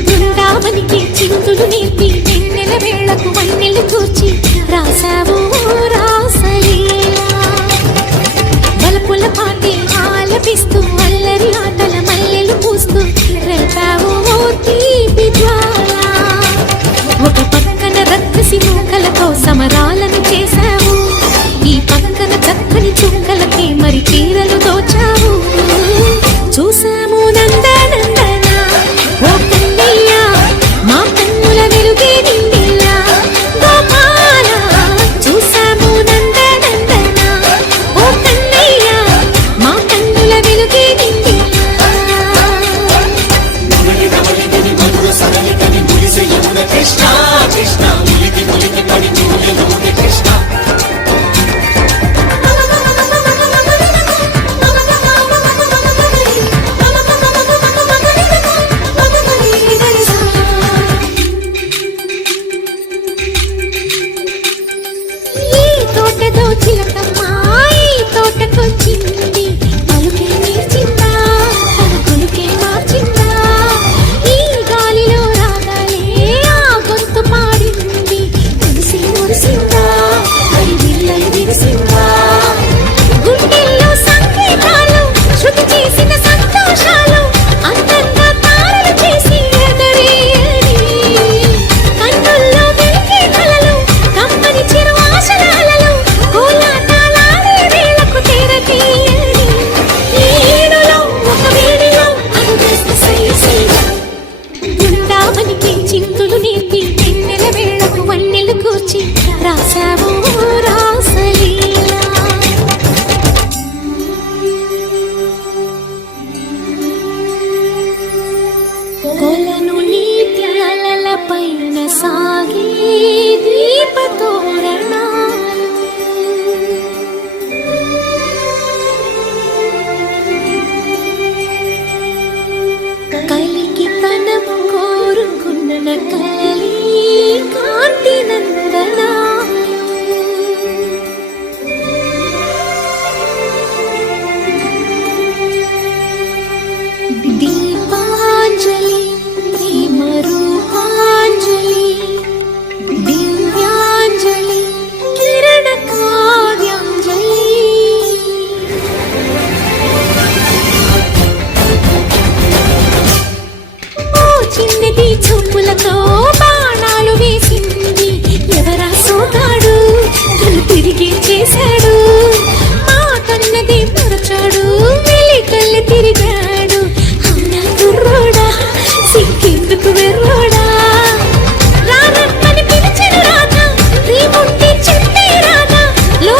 బృందావనికి చింతులు నేర్పి వెన్నెల వేళకు వన్నెలు కూర్చి రాసావు రాసలీలా బలపుల పాటి ఆలపిస్తూ అల్లరి ఆటల మల్లెలు పూస్తూ రేపావు తీపి జ్వాల ఒక పక్కన రక్కసి మూకలతో సమరాలను చేశావు ఈ పక్కన చక్కని చుక్కలకి మరి చీరలు దోచావు చూసాము నందనందన ఓ కన్నయ్య మా కన్నుల వెలుగే నిండిలా గోపాల చూసాము నందనందన ఓ కన్నయ్య మా కన్నుల వెలుగే నిండిలా కృష్ణ కృష్ణ ములికి ములికి పడి చూడలోని కృష్ణ తోటకొచ్చింది పలుకే నేర్చిందా తన కొలుకే మార్చిందా ఈ గాలిలో రాగాలే ఆ గొంతు పాడింది మురిసి మురిసిందా మరి విల్లలు విరిసిందా గుండెల్లో సంకేతాలు శృతి చేసిన సంతోషాలు అందంగా తారలు చేసి ఎగరేయని కన్నుల్లో వెలిగే కలలు కమ్మని చిరు ఆశల అలలు కోలాటాలాడే వేళకు తెరతీయని ఈ ఏడులో ఒక వేడిలో అనుదేశ సైసీగా బృందావనికి చింతులు నేర్పి వెన్నెల వేళకు వన్నెలు కూర్చి రాసావు రాసలీలా కొలను నీటి అలల పైన సాగే దీపతోరణాలు కలికి తనము కోరుకున్న కలి కాంతి నందనా దీపాంజలి ప్రేమ రూపాంజలి దివ్యాంజలి కిరణ కావ్యాంజలి ఓ చిన్నది చూపులతో బాణాలు వేసింది ఎవరా సోగాడు తను తిరిగి చేశాడు మా కన్నది మరచాడు వెలికల్లి తిరిగాడు అవునా కుర్రోడా సిక్కెందుకు వెర్రోడా రారమ్మని పిలిచిన రాధా రీముంటి చెప్పే రాధా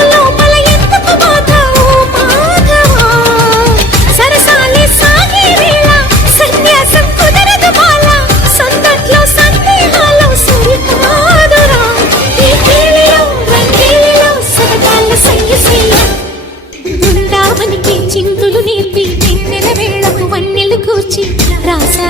లోపల ఎందుకు బాధ ఓ మాధవా సరసాలే సాగే వేళ సన్యాసం కుదరదు బాల సందట్లో సందేహాలు సరికాదురా ఈ కేళిలో రంగేలిలో సరదాల సయ్యసయ్య బృందావనికి చింతులు నేర్పి వెన్నెల వేళకు వన్నెలు కూర్చి రాసా